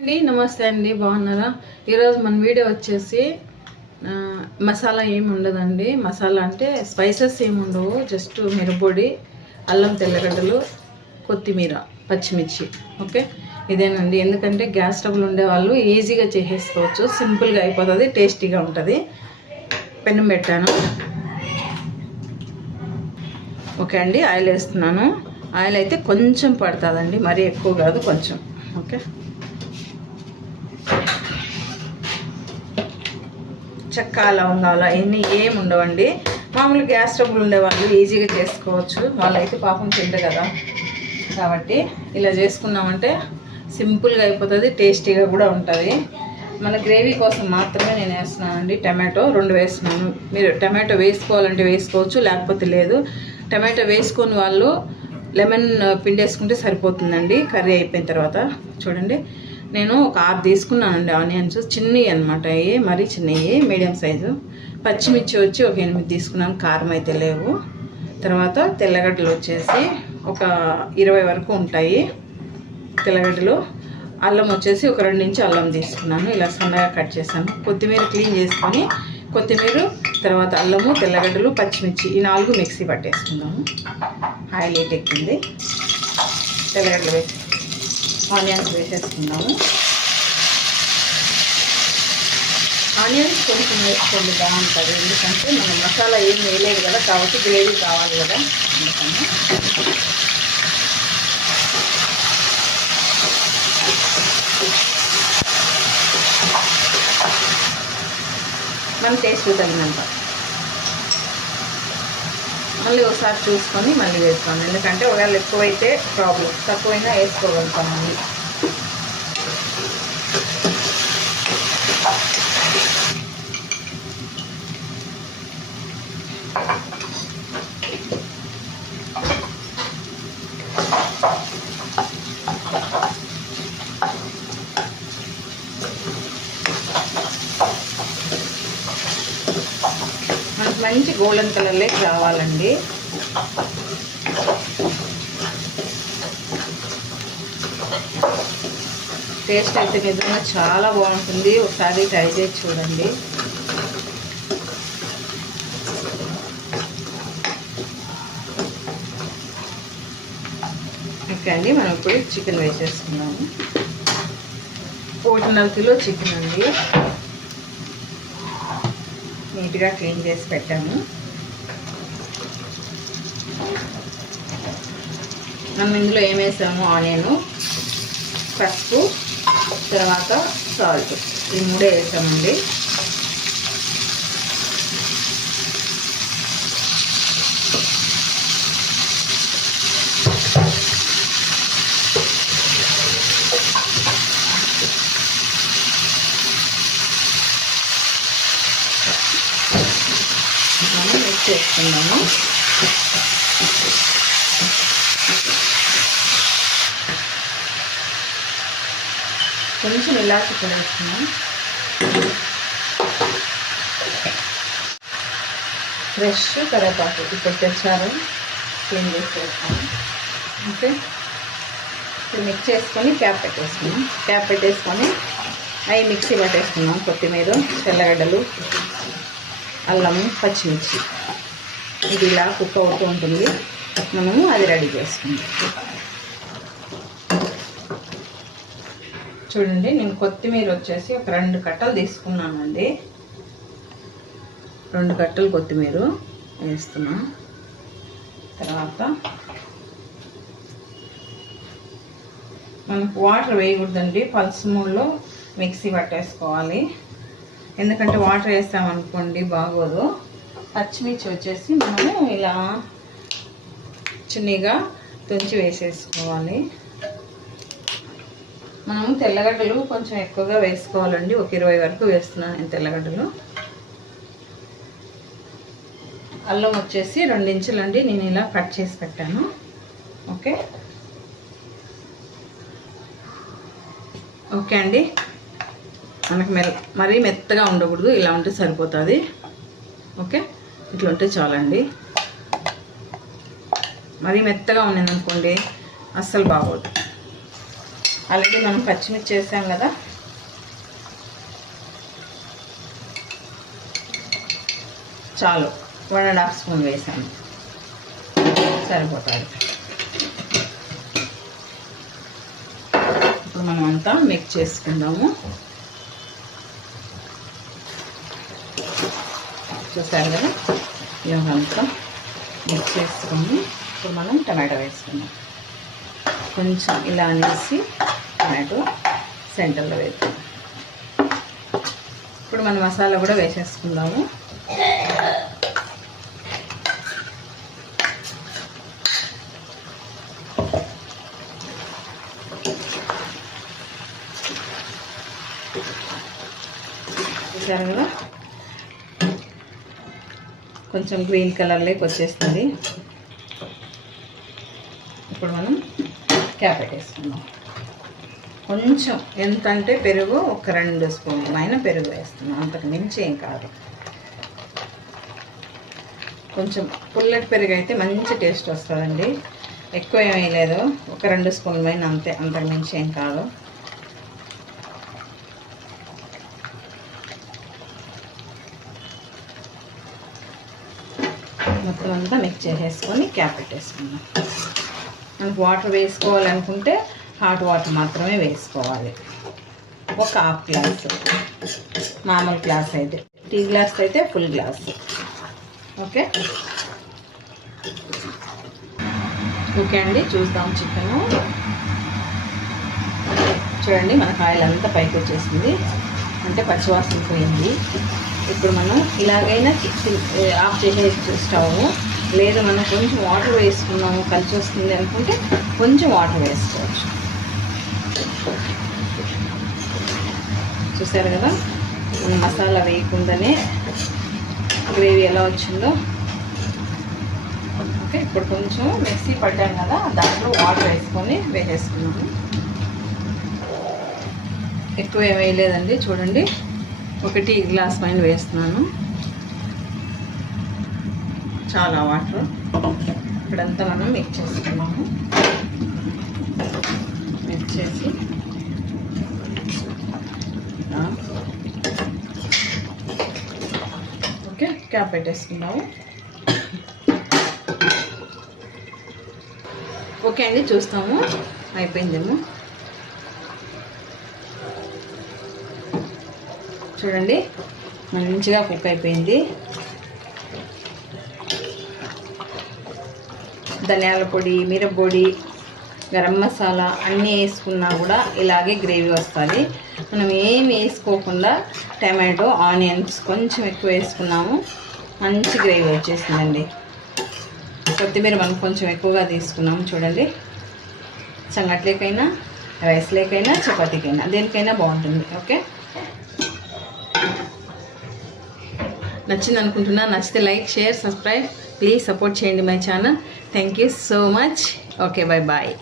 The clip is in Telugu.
అండి నమస్తే అండి బాగున్నారా? ఈరోజు మన వీడియో వచ్చేసి మసాలా ఏమి ఉండదండి. మసాలా అంటే స్పైసెస్ ఏమి ఉండవు జస్ట్ మిరపొడి అల్లం తెల్లగడ్డలు కొత్తిమీర పచ్చిమిర్చి. ఓకే? ఇదేనండి. ఎందుకంటే గ్యాస్ ట్రబుల్ ఉండేవాళ్ళు ఈజీగా చేసేసుకోవచ్చు సింపుల్గా అయిపోతుంది టేస్టీగా ఉంటుంది. పెన్ను పెట్టాను. ఓకే అండి ఆయిల్ వేస్తున్నాను. ఆయిల్ అయితే కొంచెం పడుతుందండి మరీ ఎక్కువ కాదు కొంచెం. ఓకే? చెక్క లవంగాలు అవన్నీ ఏమి ఉండవండి. మామూలు గ్యాస్ ట్రబుల్ ఉండేవాళ్ళు ఈజీగా చేసుకోవచ్చు. వాళ్ళైతే పాపం తింటారు కదా. కాబట్టి ఇలా చేసుకున్నామంటే సింపుల్గా అయిపోతుంది టేస్టీగా కూడా ఉంటుంది. మన గ్రేవీ కోసం మాత్రమే నేను వేస్తున్నానండి. టమాటో రెండు వేస్తున్నాను. మీరు టమాటో వేసుకోవాలంటే వేసుకోవచ్చు లేకపోతే లేదు. టమాటో వేసుకొని వాళ్ళు లెమన్ పిండి వేసుకుంటే సరిపోతుందండి. కర్రీ అయిపోయిన తర్వాత. చూడండి. నేను ఒక ఆరు తీసుకున్నానండి ఆనియన్స్. చిన్నవి అనమాట అవి మరీ చిన్నవి మీడియం సైజు. పచ్చిమిర్చి వచ్చి ఒక ఎనిమిది తీసుకున్నాను కారం అయితే లేవు. తర్వాత తెల్లగడ్డలు వచ్చేసి ఒక ఇరవై వరకు ఉంటాయి. తెల్లగడ్డలు. అల్లం వచ్చేసి ఒక రెండు నుంచి అల్లం తీసుకున్నాను ఇలా సన్నగా కట్ చేశాను. కొత్తిమీర క్లీన్ చేసుకొని కొత్తిమీర తర్వాత అల్లము తెల్లగడ్డలు పచ్చిమిర్చి ఈ నాలుగు మిక్సీ పట్టేసుకుందాము. ఆయిల్ ఎక్కింది. తెల్లగడ్డలు వేసి ఆనియన్స్ వేసేసుకుందాము. ఆనియన్స్ కొంచెం వేసుకోండి బాగుంటుంది. ఎందుకంటే మనం మసాలా ఏం వేయలేదు కదా కాబట్టి గ్రేవీ కావాలి కదా. అందుకని మన టేస్ట్ తగినంత. మళ్ళీ ఒకసారి చూసుకొని మళ్ళీ వేసుకోండి. ఎందుకంటే ఒకవేళ ఎక్కువైతే ప్రాబ్లం తక్కువైనా వేసుకోగలుగుతామండి మళ్ళీ మనకి మంచి గోల్డెన్ కలర్లోకి రావాలండి టేస్ట్ అయితే నిజంగా చాలా బాగుంటుంది. ఒకసారి ట్రై చేసి చూడండి. ఓకే అండి మనం ఇప్పుడు చికెన్ వేసేసుకున్నాము ఒకటిన్నర కిలో చికెన్ అండి. నీట్గా క్లీన్ చేసి పెట్టాము మనం ఇందులో ఏం వేసాము ఆనియన్ పసుపు తర్వాత సాల్ట్. ఈ మూడే వేసామండి మనం వేసుకున్నాము కొంచెం ఇలాచి పొడి వేసుకున్నాం ఫ్రెష్ కరేపాకు ఇప్పుడు తెచ్చారు. క్లీన్ చేసి ఓకే? ఇప్పుడు మిక్స్ చేసుకొని క్యాప్ పెట్టేసుకున్నాం క్యాప్ పెట్టేసుకొని అవి మిక్సీ పట్టేసుకున్నాం కొత్తిమీర తెల్లగడ్డలు అల్లము పచ్చిమిర్చి. ఇది ఇలా కుక్ అవుతూ ఉంటుంది. మనము అది రెడీ చేసుకుందాం. చూడండి నేను కొత్తిమీర వచ్చేసి ఒక రెండు కట్టలు తీసుకున్నానండి. రెండు కట్టలు కొత్తిమీర వేస్తున్నా. తర్వాత మనకు వాటర్ వేయకూడదండి. పల్స్ మూడులో మిక్సీ పట్టేసుకోవాలి. ఎందుకంటే వాటర్ వేస్తామనుకోండి బాగోదు. పచ్చిమిర్చి వచ్చేసి మనము ఇలా చిన్నగా తుంచి వేసేసుకోవాలి. మనము తెల్లగడ్డలు కొంచెం ఎక్కువగా వేసుకోవాలండి. ఒక ఇరవై వరకు వేస్తున్నాను నేను తెల్లగడ్డలు. అల్లం వచ్చేసి రెండించులండి. నేను ఇలా కట్ చేసి పెట్టాను. ఓకే? ఓకే అండి. మనకు మెల్ మరీ మెత్తగా ఉండకూడదు. ఇలా ఉంటే సరిపోతుంది. ఓకే? ఇట్లా ఉంటే చాలండి. మరీ మెత్తగా ఉన్నది అనుకోండి అస్సలు బాగోదు. అలాగే మనం పచ్చిమిర్చి వేసాం కదా. చాలు వన్ అండ్ హాఫ్ స్పూన్ వేసాను. సరిపోతుంది. ఇప్పుడు మనం అంతా మిక్స్ చేసుకుందాము. చూసారు కదా ఇవంతా మిక్స్ చేసుకొని ఇప్పుడు మనం టమాటో వేసుకుందాం. కొంచెం ఇలా అనేసి టమాటో సెంటర్లో వేద్దాం. ఇప్పుడు మన మసాలా కూడా వేసేసుకుందాము. చూసారు కదా కొంచెం గ్రీన్ కలర్లోకి వచ్చేస్తుంది. ఇప్పుడు మనం క్యాప్ వేసుకుందాం. కొంచెం ఎంత అంటే పెరుగు ఒక రెండు స్పూన్లు. పైన పెరుగు వేస్తున్నాం. అంతకు మించి ఏం కాదు. కొంచెం పుల్లటి పెరుగు అయితే మంచి టేస్ట్ వస్తుందండి. ఎక్కువ ఏమీ లేదు ఒక రెండు స్పూన్ల పైన అంతే. అంతకు మించి ఏం కాదు. అంతా మిక్స్ చేసేసుకొని క్యాప్ పెట్టేసుకుందాం. మనకు వాటర్ వేసుకోవాలనుకుంటే హాట్ వాటర్ మాత్రమే వేసుకోవాలి. ఒక హాఫ్ గ్లాస్ మామూలు గ్లాస్ అయితే. టీ గ్లాస్ అయితే ఫుల్ గ్లాస్ ఓకే ఓకే అండి చూద్దాం చికెను. చూడండి మన కాయలు అంతా పైకి వచ్చేసింది. అంటే పచ్చివాసన పోయింది. ఇప్పుడు మనం ఇలాగైనా ఆఫ్ చేసే స్టవ్ లేదు మనం కొంచెం వాటర్ వేసుకున్నాము కలిసి వస్తుంది అనుకుంటే కొంచెం వాటర్ వేసుకోవచ్చు. చూసారు కదా? మనం మసాలా వేయకుండానే గ్రేవీ ఎలా వచ్చిందో. ఓకే ఇప్పుడు కొంచెం మిక్సీ పట్టాం కదా దాంట్లో వాటర్ వేసుకొని వేసేసుకున్నాము ఎక్కువ ఏం వేయలేదండి చూడండి. ఒకటి గ్లాస్ పైన వేస్తున్నాను. చాలా వాటర్. ఇప్పుడంతా మనం మిక్స్ చేసుకున్నాము. మిక్స్ చేసి. ఓకే క్యాప్ పెట్టేసుకున్నాము ఓకే అండి చూస్తాము. అయిపోయిందేమో. చూడండి మంచిగా కుక్ అయిపోయింది. ధనియాల పొడి మిరప్పొడి గరం మసాలా అన్నీ వేసుకున్నా కూడా ఇలాగే గ్రేవీ వస్తుంది. మనం ఏమి వేసుకోకుండా టమాటో ఆనియన్స్ కొంచెం ఎక్కువ వేసుకున్నాము. మంచి గ్రేవీ వచ్చేసిందండి. కొత్తిమీర మనం కొంచెం ఎక్కువగా తీసుకున్నాము చూడండి. సంగట్లేకైనా రైస్ లేకైనా చపాతీకైనా దేనికైనా బాగుంటుంది. ఓకే? నచ్చింది అనుకుంటున్నా నచ్చితే like share subscribe. Please support చేయండి my channel. thank you so much. Okay bye bye